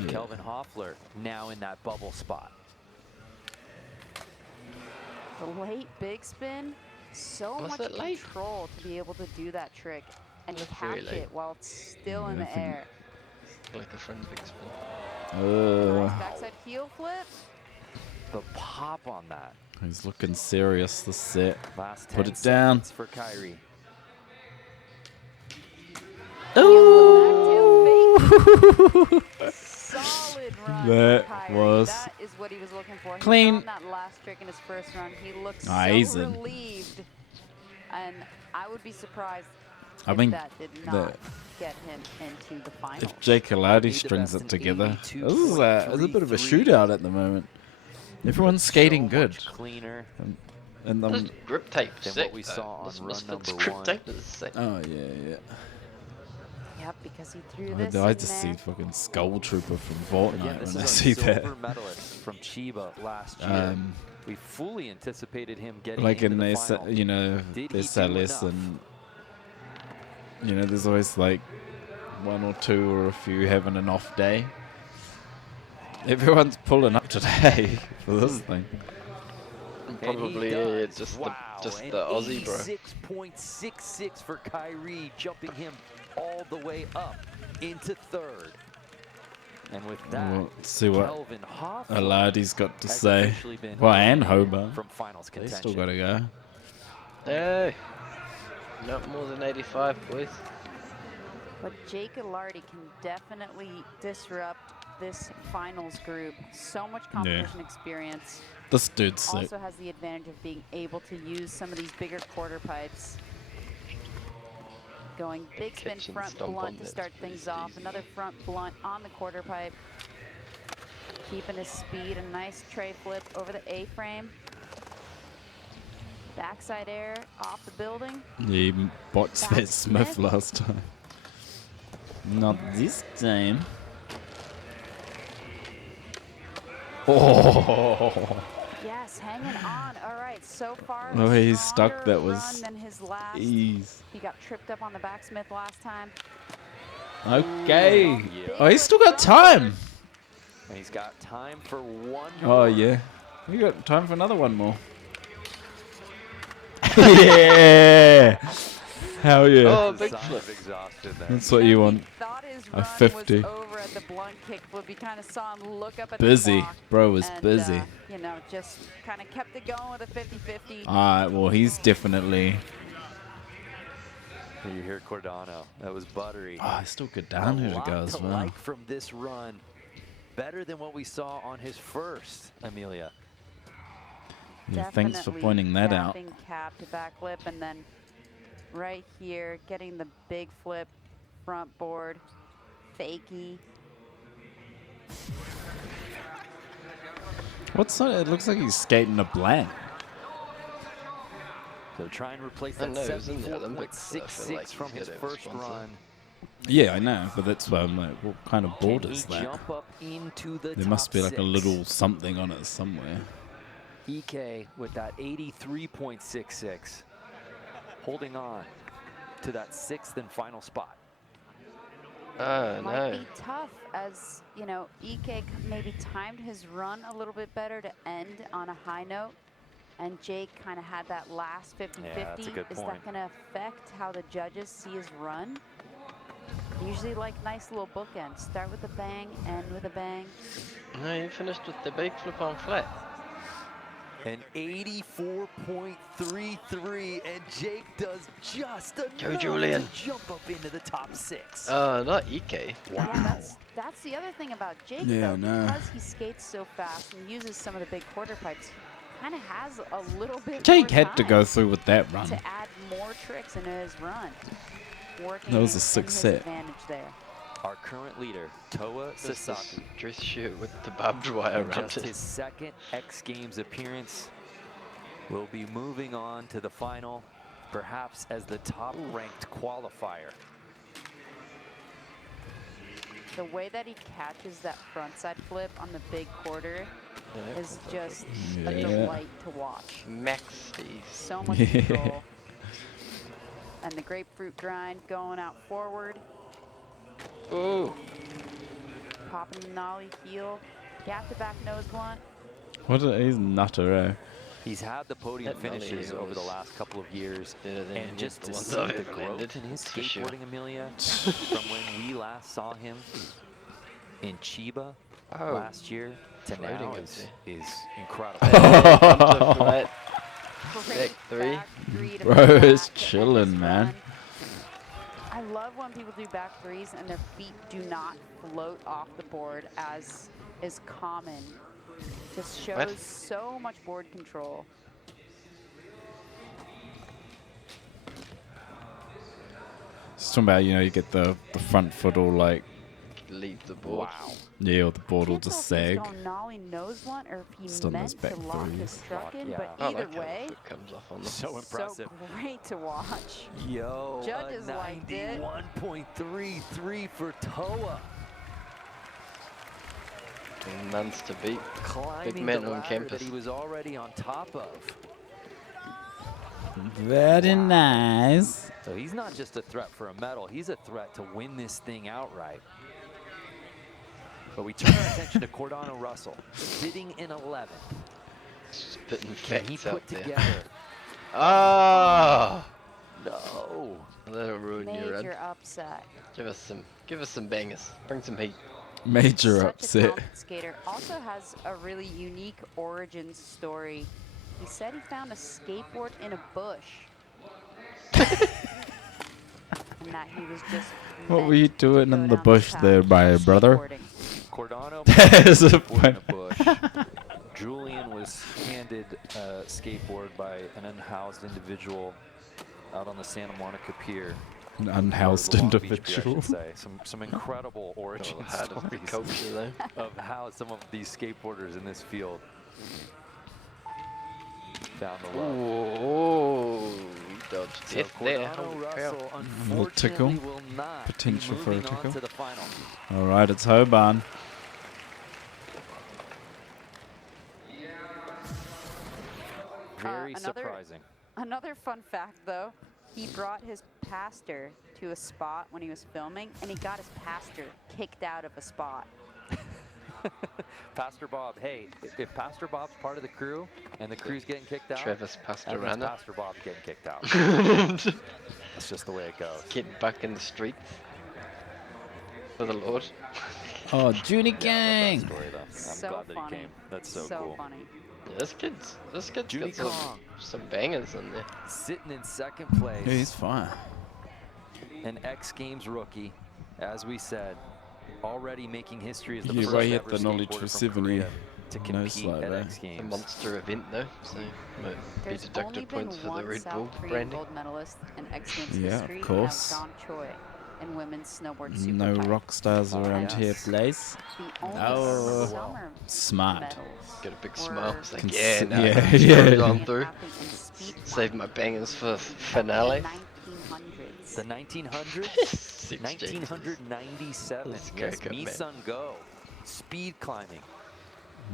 Yeah. Kelvin Hoefler now in that bubble spot. The late big spin. So Was much that late? control to be able to do that trick and That's catch very late. it while it's still in Yeah, I the think- air. Like the front big spin. Nice backside heel flip. The pop on that. He's looking serious this set. Last 10 Put it down. seconds for Kairi. Solid run. That for Kairi. was That is what he was looking for. He clean. found that last trick in his first run. He looked Ah, so he's in. relieved, and I would be surprised I if mean, that did not get him into the finals. if Jake Ilardi Need the strings best it in together, this is a bit of a 82.33. shootout at the moment. Everyone's skating So good. much cleaner. And This grip tape Than sick. what we though. saw on This run Misfits number grip 1. tape is sick. oh yeah, Yep, because he threw yeah. this I in just see there. fucking Skull Trooper from Again, Fortnite this when I is see a silver that. medalist from Chiba last year. Um, We fully anticipated him getting like into in the this, final. you know, Did he do SLS enough? and you know, there's always like one or two or a few having an off day. Everyone's pulling up today for this thing. And he Probably does. just Wow, the an Aussie bro. 86.66 for Kairi, jumping him all the way up into 3rd. And with that, We'll see what Kelvin Hoefler Ilardi's got to has say. officially been Well, and eliminated Hoban. from finals They contention. still got to go. Hey, not more than 85, boys. But Jake Ilardi can definitely disrupt this finals group. So much competition experience. This dude's sick. Also has the advantage of being able to use some of these bigger quarter pipes. Going big spin Kitchen front stomp on blunt to that's start pretty things off. easy. Another front blunt on the quarter pipe. Keeping his speed. A nice tray flip over the A-frame. Backside air off the building. He botched Back that Smith Smith. last time. Not this time. Oh, Yes, Yes, hanging on. All right, so far. Oh, a he's stuck. stronger That was run than his last. ease. He got tripped up on the backsmith last time. Okay. Yeah. Oh, he's still got time. And he's got time for one Oh, more. yeah. We got time for another one more. Yeah. Hell yeah. Oh, That's a big sign flip. of exhaustion there. That's what you want. He thought his A run 50. was over at the blunt kickflip. You kind of saw him look up at Busy. the clock. Bro was And, busy. you know, just kind of kept it going with a 50-50. Alright, well, he's definitely. You hear Cordano. That was buttery. Oh, I still got A down here to lot go as to well. like from this run. Better than what we saw on his first, Amelia. Yeah, thanks for Definitely pointing that out. capping cap to back lip, and then right here, getting the big flip, front board, fakie. What's that? It looks like he's skating a blank. So try and replace I that know, it was in the Olympics, I feel 74.66 like from he's his got a first sponsor. run. Yeah, I know, but that's why I'm like, what kind of board Can is he that? jump up into the There must top be like a six? little something on it somewhere. EK with that 83.66, holding on to that sixth and final spot. Oh, Might no. be tough, as you know, EK maybe timed his run a little bit better to end on a high note, and Jake kind of had that last 50-50. Yeah, that's a good Is point. that going to affect how the judges see his run? Usually like nice little bookends. Start with a bang, end with a bang. No, you finished with the big flip on flat. An 84.33, and Jake does just enough Julian. to jump up into the top six. Not EK. Yeah, that's the other thing about Jake, Yeah, though, I know. because he skates so fast and uses some of the big quarter pipes, he kind of has a little bit Jake more had to time go through with that run. to add more tricks into his run. Working That was a in sick his set. advantage there. Our current leader, Toa This Sasaki, dress shirt with the barbed wire in around just it. his second X Games appearance, will be moving on to the final, perhaps as the top-ranked qualifier. The way that he catches that frontside flip on the big quarter Yeah. is just a Yeah. delight to watch. Max Steve. So much Yeah. control. And the grapefruit grind going out forward, Ooh. popping the nollie heel, gap to back nose blunt. What a, he's nutter, eh? He's had the podium That nollie finishes over the was last couple of years, better than and just the to ones see I've the ever landed, growth in his that's for sure. skateboarding, Amelia, from when we last saw him in Chiba Oh. last year to Floating now into. is incredible. Onto flat. Great three. back three to Bro back is to end his chillin', man. run. I love when people do back threes and their feet do not float off the board, as is common. Just shows What? so much board control. It's talking about, you know, you get the front foot all like, Leave the board. Wow. yeah, or the board will Can't tell just if he's sag. going nollie nose blunt or if he Just on those meant to back lock threes. his truck in, Yeah. but I either like how way, the foot comes off on the So impressive. so great to watch. Yo, Judges a liked it. 91.33 for Toa. Nuns to beat. Climbing man the on ladder campus. that he was already on top of. Very nice. So he's not just a threat for a medal, he's a threat to win this thing outright. But we turn our attention to Cordano Russell, sitting in 11th. Spitting Can he facts out put there. together? Ah! No. That'll ruin your Major run. upset. Give us some bangers. Bring some heat. Major Such a upset. talented skater. Also has a really unique origin story. He said he found a skateboard in a bush. And that he was just What meant were you to doing go in the down bush path there, of my brother? skateboarding. Cordano That is a skateboard in fun- bush. Julian was handed a skateboard by an unhoused individual out on the Santa Monica Pier. An or unhoused the Long Beach Pier, I individual. should say. Some incredible origin Oh, hard of the stories culture though. of how some of these skateboarders in this field found the love. Ooh, dodged So death there. Cordano Holy cow. Russell Little tickle. unfortunately will not Potential be for a moving on tickle. to the final. All right, it's Hoban. Very surprising. Another fun fact, though, he brought his pastor to a spot when he was filming, and he got his pastor kicked out of a spot. Pastor Bob, hey, if Pastor Bob's part of the crew and the crew's getting kicked out, Travis that means Pastorana. Pastor Bob's getting kicked out. That's just the way it goes. Getting back in the streets for the Lord. Oh, Juni That Kang. story, though. I'm So glad that funny. he came. That's so cool. funny. Yeah, this kid's Juni got Kang. some bangers in there. Sitting in second place. Yeah, he's fine. An X Games rookie, as we said, already making history as the Yeah, first right, he had ever the knowledge skateboarder for from 70 Korea to no compete slide, at eh? X A Games. monster event though, so might be There's only deducted been points for the one Red Bull South Korean branding. gold medalist in X Games Yeah, of history, course. and that was Don Choi in women's snowboard super No type. rock stars Oh, around here, yes. please. The only Oh. summer Smart. medals Got a big were smile. It's like, Cons- yeah, no, yeah, it's yeah. going on Korean through. athlete in speed Save climbing my bangers for back in finale. the 1900s. The 1900s? 6 1997. Let's Yes, go, Me man. Sun Go. Speed climbing,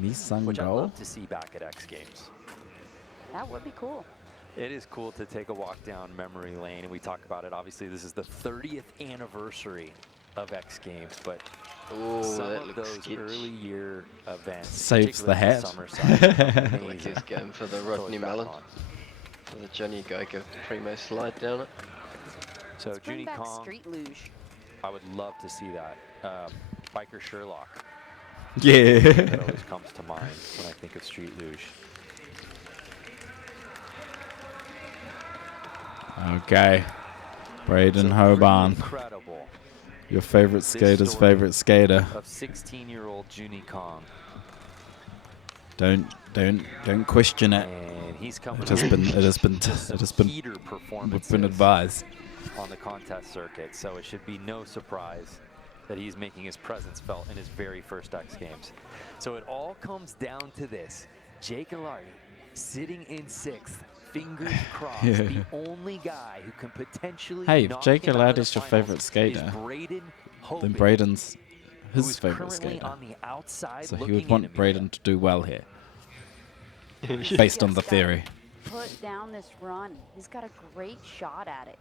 Nissan which I'd Go. love to see back at X Games. That would be cool. It is cool to take a walk down memory lane, and we talk about it. Obviously, this is the 30th anniversary of X Games, but Oh, some that of looks those sketch. early year events, Saves the particularly hat. summer side, Like amazing. he's going for the Throw Rodney it back Mellon. on. For the Johnny Geiger primo slide down it. So Let's bring Juni back Kang, street luge. I would love to see that. Biker Sherlock, Yeah. that always comes to mind when I think of street luge. Okay. Braden So Hoban, pretty incredible your favorite skater's story. favorite skater. of 16-year-old Juni Kang, Don't question it. and he's coming. It has been heater we've performances been advised. on the contest circuit, so it should be no surprise that he's making his presence felt in his very first X Games. So it all comes down to this: Jake Ilardi sitting in sixth, fingers crossed. Yeah. The only guy who can potentially Hey, if knock Jake him out of Ilardi's the your finals favorite is skater, Braden then Hoban, Braden's who his is favorite currently skater. on the outside So he looking would in want at me. Braden to do well here, He's based on the just gotta theory. Put down this run. He's got a great shot at it.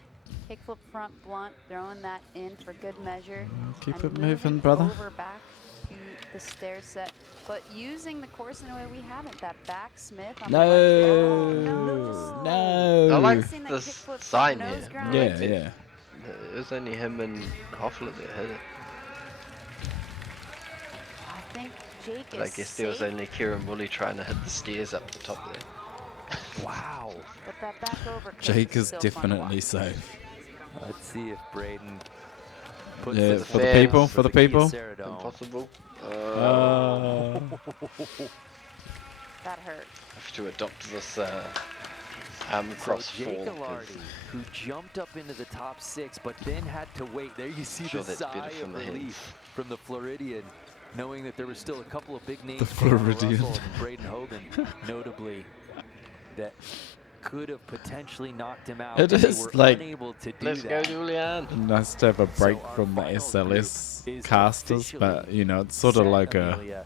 Kickflip front blunt, throwing that in for good measure. Keep and it moving, brother. Over back to the stair set, but using the course in a way we haven't. That back Smith. On the No, left. Oh, no. I like Missing that this kickflip sign front here. nose grind. Yeah, yeah. It was only him and Hoefler that hit it. I think Jake But is I guess there was safe, only Kieran Woolley trying to hit the stairs up the top there. Wow. but that back overcut Jake is still fun to definitely watch. safe. Let's see if Braden puts Yeah, this for the in people, for for the Kia people. Ceradome. Impossible. That hurt. Have to adopt this arm So cross Jake fall. 'cause Ilardi, who jumped up into the top six, but then had to wait. There you see Sure, the that's sigh better from of the relief hands. from the Floridian, knowing that there was still a couple of big names, The Cordano Floridian. Russell and Braden Hoban, notably, that could have potentially knocked him out. It and they is were like- unable to do Let's go, that. Julian. Nice to have a break So our from the final SLS group is casters, but officially you know, it's sort of set, like a. Amelia.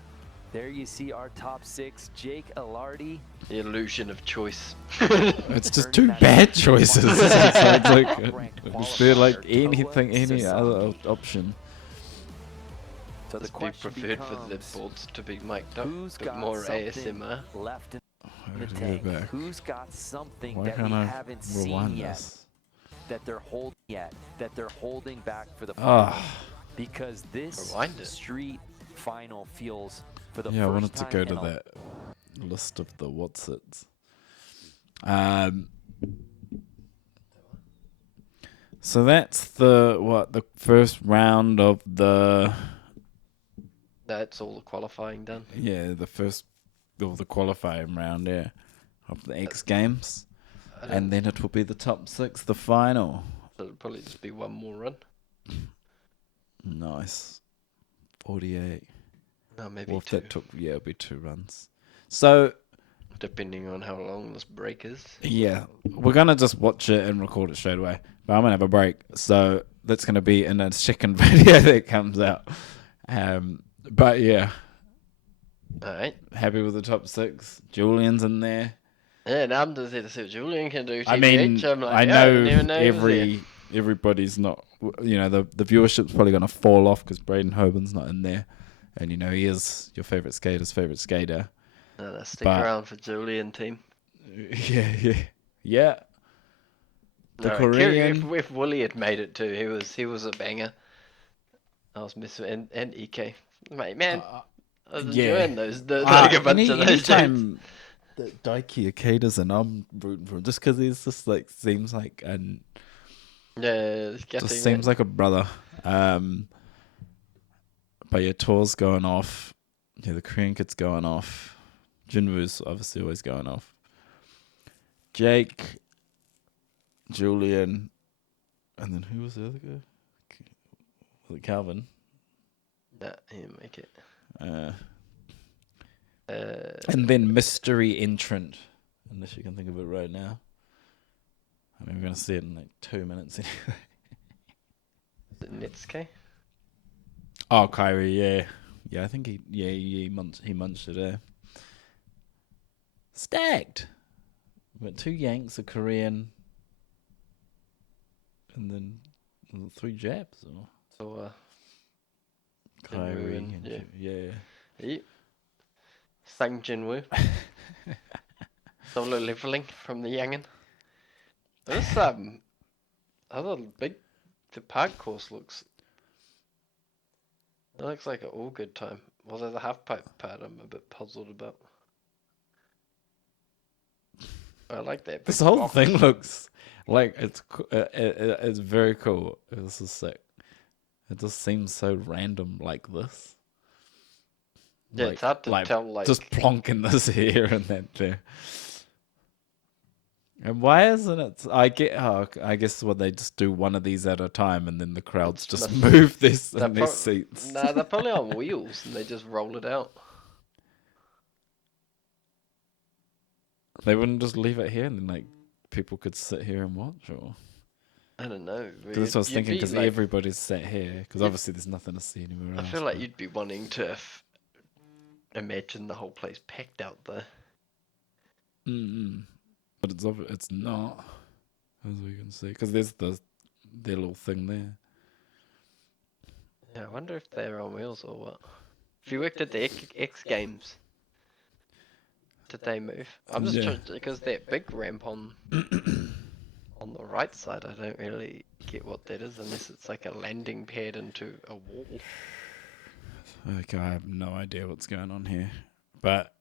There you see our top six: Jake Ilardi. The illusion of choice. It's just two Earning that bad second choices. final It's like, top-ranked is there like qualifier, anything, any other Sasaki. option? So the It's be question preferred for the becomes, boards to be mic'd up, who's but got more something ASMR. left in Why the did I tank? go back? Who's got something Why that we can't I haven't seen rewind yet? this? That they're holding yet? That they're holding back for the Ah. final? Because this Rewind it. street final feels for the Yeah, I first wanted to time go in to a that list of the what's-its. So that's the first round of the That's all the qualifying done. the first of the qualifying round, yeah, of the X Games, and then it will be the top six, the final. So it'll probably just be one more run. Nice, 48. No, maybe Well, if two, that took it'll be 2 runs. So depending on how long this break is. yeah, we're gonna just watch it and record it straight away. But I'm gonna have a break, so that's gonna be in a second video that comes out. But yeah, Alright. happy with the top six. Julian's in there. Yeah, and I'm just here to see what Julian can do. I TBH. mean, I'm like, I yeah, know didn't even know he was here. everybody's not, the viewership's probably going to fall off because Braden Hoban's not in there. And, he is your favorite skater's favorite skater. No, stick But- around for Julian team. Yeah. The No, Korean. if Woolley had made it too, he was a banger. I was missing and EK. Mate, man, I was enjoying those. Like a bunch of those dudes. Anytime that Daiki Ikeda's and I'm rooting for him just because he's just like seems like and Yeah, it's getting just seems like a brother. But your tour's going off. Yeah, the Korean kid's going off. Ginwoo's obviously always going off. Jake, Julian, and then who was the other guy? Was it Kelvin? Nah, he didn't make it. And then mystery entrant, unless you can think of it right now. I mean, we're going to see it in like 2 minutes anyway. Is it Netsuke? Oh, Kairi, yeah. Yeah, I think he munched it there. Stacked. We've got 2 Yanks, a Korean, and then 3 Japs. Or So, Kairi, and- and yeah. Yep. Sang Jinwoo. Solo leveling from the youngin. This other big the park course looks. It looks like an all good time. Although the half pipe part I'm a bit puzzled about. I like that. This big whole box. thing looks like it's very cool. This is sick. It just seems so random like this. Yeah, it's hard to tell. Like, just plonking this here and that there. And why isn't it? I guess what they just do one of these at a time, and then the crowds just move this in their seats. Nah, they're probably on wheels and they just roll it out. They wouldn't just leave it here, and then like people could sit here and watch, or I don't know. because that's what I was thinking. Because Like, everybody's sat here, because obviously there's nothing to see anywhere I else. feel like you'd be wanting to imagine the whole place packed out there. But it's not, as we can see, because there's their little thing there. Yeah, I wonder if they're on wheels or what. If you worked at the X Games, did they move? I'm just trying because that big ramp on on the right side. I don't really get what that is unless it's like a landing pad into a wall. Okay, I have no idea what's going on here, but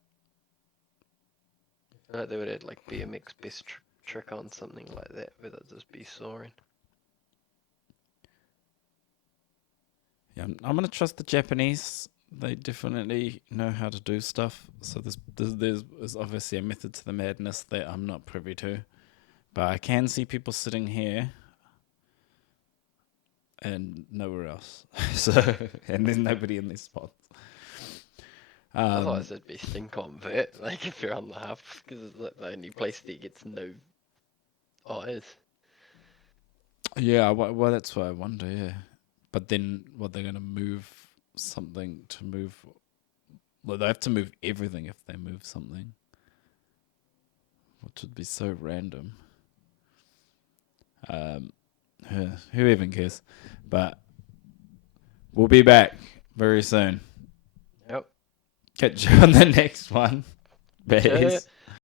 I feel like they would add like BMX best trick on something like that, where they'd just be soaring. yeah, I'm gonna trust the Japanese. They definitely know how to do stuff. So there's obviously a method to the madness that I'm not privy to, but I can see people sitting here and nowhere else. So and there's nobody in these spots. Otherwise, it'd be stink on vert, like if you're on the half, because it's like the only place that gets no eyes. Yeah, well, that's what I wonder. Yeah, but then what they're gonna move something to move? Well, they have to move everything if they move something, which would be so random. Who even cares? But we'll be back very soon. Yep. Catch you on the next one. Peace.